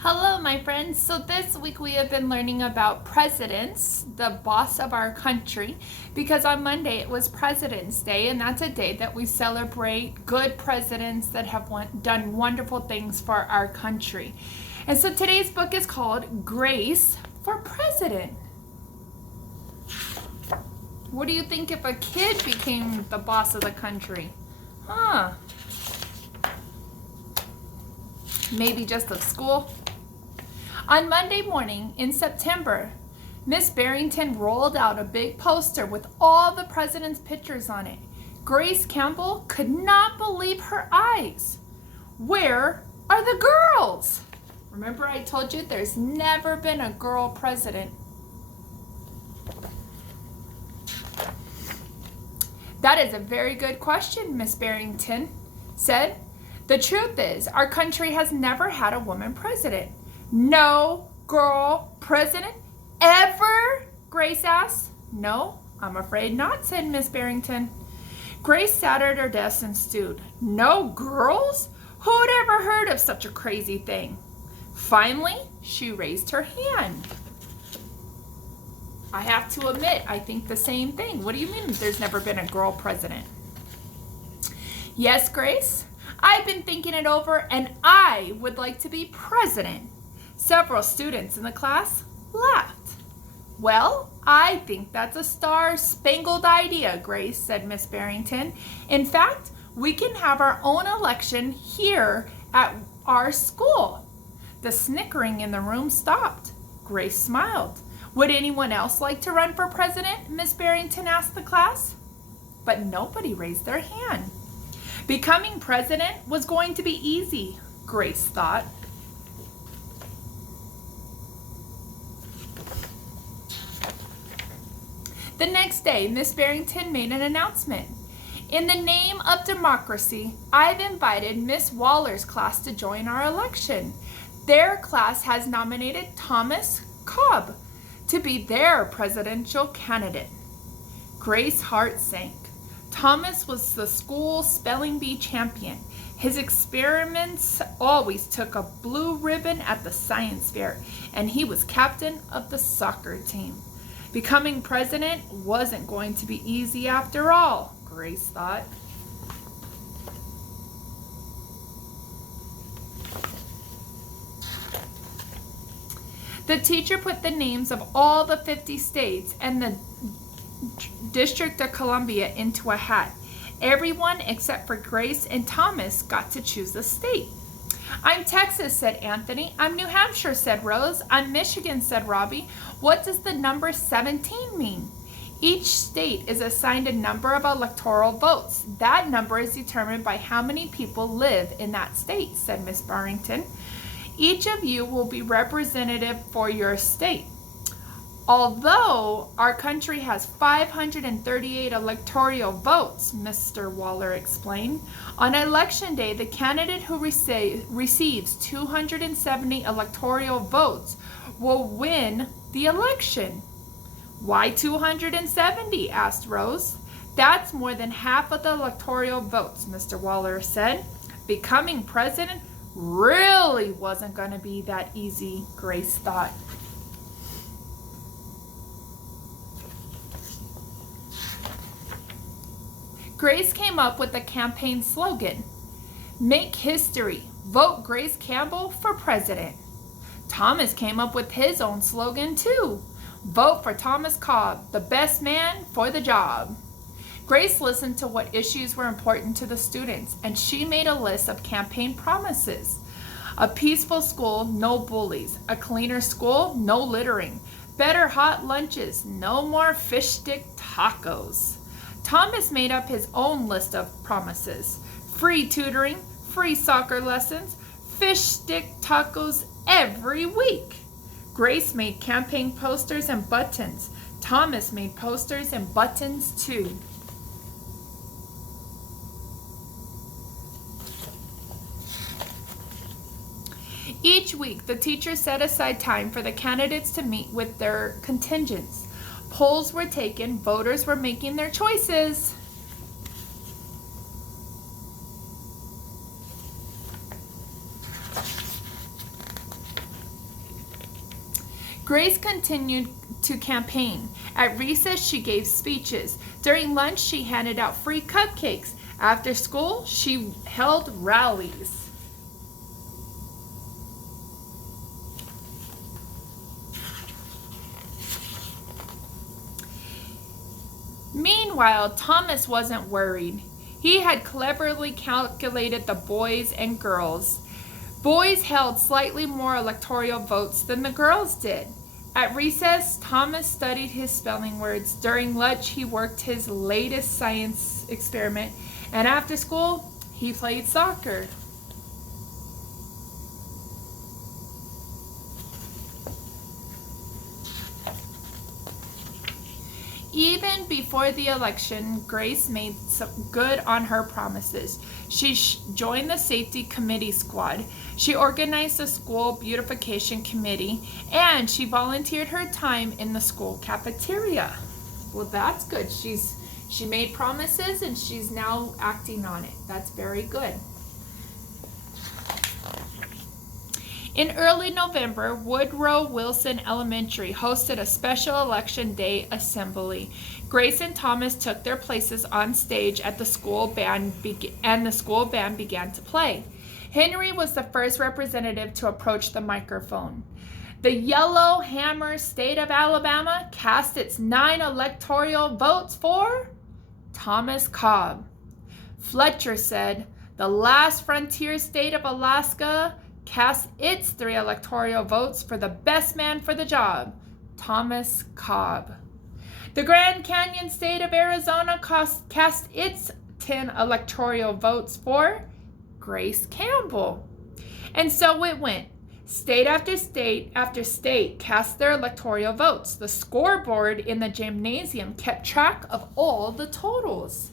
Hello, my friends. So, this week we have been learning about presidents, the boss of our country, because on Monday it was President's Day, and that's a day that we celebrate good presidents that have done wonderful things for our country. And so, today's book is called Grace for President. What do you think if a kid became the boss of the country? Maybe just of school? On Monday morning in September, Miss Barrington rolled out a big poster with all the president's pictures on it. Grace Campbell could not believe her eyes. Where are the girls? Remember I told you there's never been a girl president. That is a very good question, Miss Barrington said. The truth is, our country has never had a woman president. No girl president ever? Grace asked. No, I'm afraid not, said Miss Barrington. Grace sat at her desk and stewed. No girls? Who'd ever heard of such a crazy thing? Finally, she raised her hand. I have to admit, I think the same thing. What do you mean there's never been a girl president? Yes, Grace, I've been thinking it over and I would like to be president. Several students in the class laughed. Well, I think that's a star-spangled idea, Grace, said Miss Barrington. In fact, we can have our own election here at our school. The snickering in the room stopped. Grace smiled. Would anyone else like to run for president? Miss Barrington asked the class. But nobody raised their hand. Becoming president was going to be easy, Grace thought. The next day, Miss Barrington made an announcement. In the name of democracy, I've invited Miss Waller's class to join our election. Their class has nominated Thomas Cobb to be their presidential candidate. Grace's heart sank. Thomas was the school spelling bee champion. His experiments always took a blue ribbon at the science fair, and he was captain of the soccer team. Becoming president wasn't going to be easy after all, Grace thought. The teacher put the names of all the 50 states and the District of Columbia into a hat. Everyone except for Grace and Thomas got to choose a state. I'm Texas, said Anthony. I'm New Hampshire, said Rose. I'm Michigan, said Robbie. What does the number 17 mean? Each state is assigned a number of electoral votes. That number is determined by how many people live in that state, said Miss Barrington. Each of you will be representative for your state. Although our country has 538 electoral votes, Mr. Waller explained, on election day, the candidate who receives 270 electoral votes will win the election. Why 270? Asked Rose. That's more than half of the electoral votes, Mr. Waller said. Becoming president really wasn't going to be that easy, Grace thought. Grace came up with a campaign slogan, Make history, vote Grace Campbell for president. Thomas came up with his own slogan too, Vote for Thomas Cobb, the best man for the job. Grace listened to what issues were important to the students, and she made a list of campaign promises. A peaceful school, no bullies. A cleaner school, no littering. Better hot lunches, no more fish stick tacos. Thomas made up his own list of promises. Free tutoring, free soccer lessons, fish stick tacos every week. Grace made campaign posters and buttons. Thomas made posters and buttons too. Each week, the teacher set aside time for the candidates to meet with their contingents. Polls were taken, voters were making their choices. Grace continued to campaign. At recess, she gave speeches. During lunch, she handed out free cupcakes. After school, she held rallies. Meanwhile, Thomas wasn't worried. He had cleverly calculated the boys and girls. Boys held slightly more electoral votes than the girls did. At recess, Thomas studied his spelling words. During lunch, he worked his latest science experiment. And after school, he played soccer. Even before the election, Grace made some good on her promises. She joined the safety committee squad. She organized the school beautification committee, and she volunteered her time in the school cafeteria. Well, that's good. She made promises and she's now acting on it. That's very good. In early November, Woodrow Wilson Elementary hosted a special election day assembly. Grace and Thomas took their places on stage at the school band and the school band began to play. Henry was the first representative to approach the microphone. The Yellow Hammer State of Alabama cast its 9 electoral votes for Thomas Cobb. Fletcher said, the last frontier state of Alaska cast its 3 electoral votes for the best man for the job, Thomas Cobb. The Grand Canyon state of Arizona cast its 10 electoral votes for Grace Campbell. And so it went. State after state after state cast their electoral votes. The scoreboard in the gymnasium kept track of all the totals.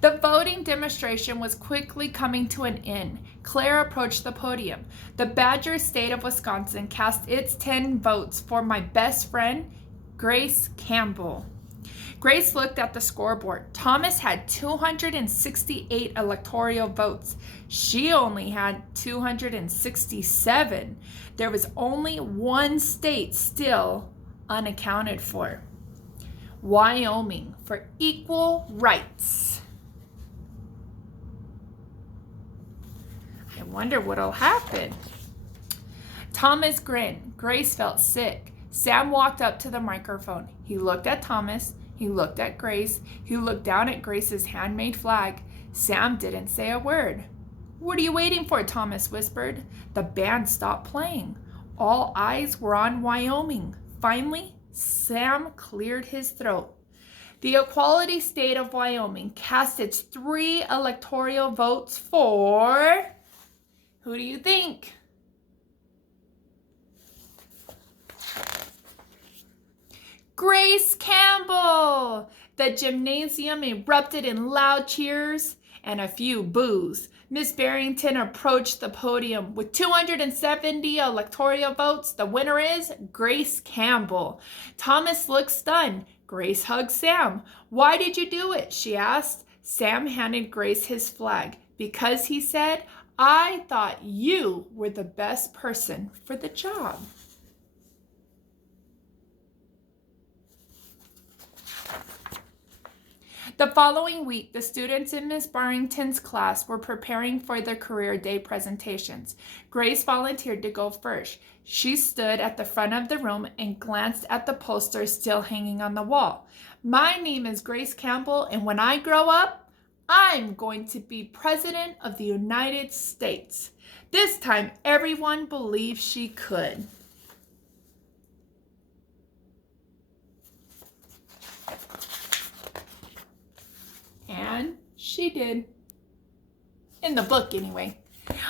The voting demonstration was quickly coming to an end. Claire approached the podium. The Badger State of Wisconsin cast its 10 votes for my best friend, Grace Campbell. Grace looked at the scoreboard. Thomas had 268 electoral votes. She only had 267. There was only one state still unaccounted for. Wyoming, for equal rights. I wonder what'll happen. Thomas grinned. Grace felt sick. Sam walked up to the microphone. He looked at Thomas. He looked at Grace. He looked down at Grace's handmade flag. Sam didn't say a word. What are you waiting for? Thomas whispered. The band stopped playing. All eyes were on Wyoming. Finally, Sam cleared his throat. The equality state of Wyoming cast its 3 electoral votes for... Who do you think? Grace Campbell! The gymnasium erupted in loud cheers and a few boos. Miss Barrington approached the podium. With 270 electoral votes, the winner is Grace Campbell. Thomas looked stunned. Grace hugged Sam. Why did you do it? She asked. Sam handed Grace his flag. Because, he said, I thought you were the best person for the job. The following week, the students in Miss Barrington's class were preparing for their career day presentations. Grace volunteered to go first. She stood at the front of the room and glanced at the poster still hanging on the wall. My name is Grace Campbell, and when I grow up, I'm going to be President of the United States. This time, everyone believed she could. And she did. In the book, anyway.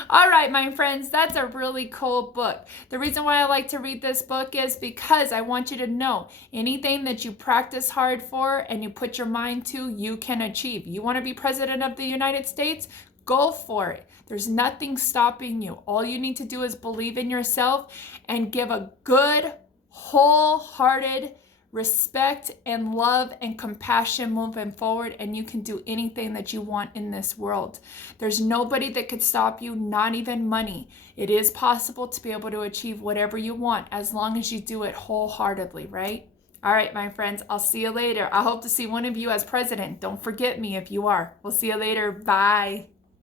All right, my friends, that's a really cool book. The reason why I like to read this book is because I want you to know anything that you practice hard for and you put your mind to, you can achieve. You want to be President of the United States? Go for it. There's nothing stopping you. All you need to do is believe in yourself and give a good, wholehearted respect and love and compassion moving forward, and you can do anything that you want in this world. There's nobody that could stop you, not even money. It is possible to be able to achieve whatever you want as long as you do it wholeheartedly, right? All right, my friends, I'll see you later. I hope to see one of you as president. Don't forget me if you are. We'll see you later. Bye.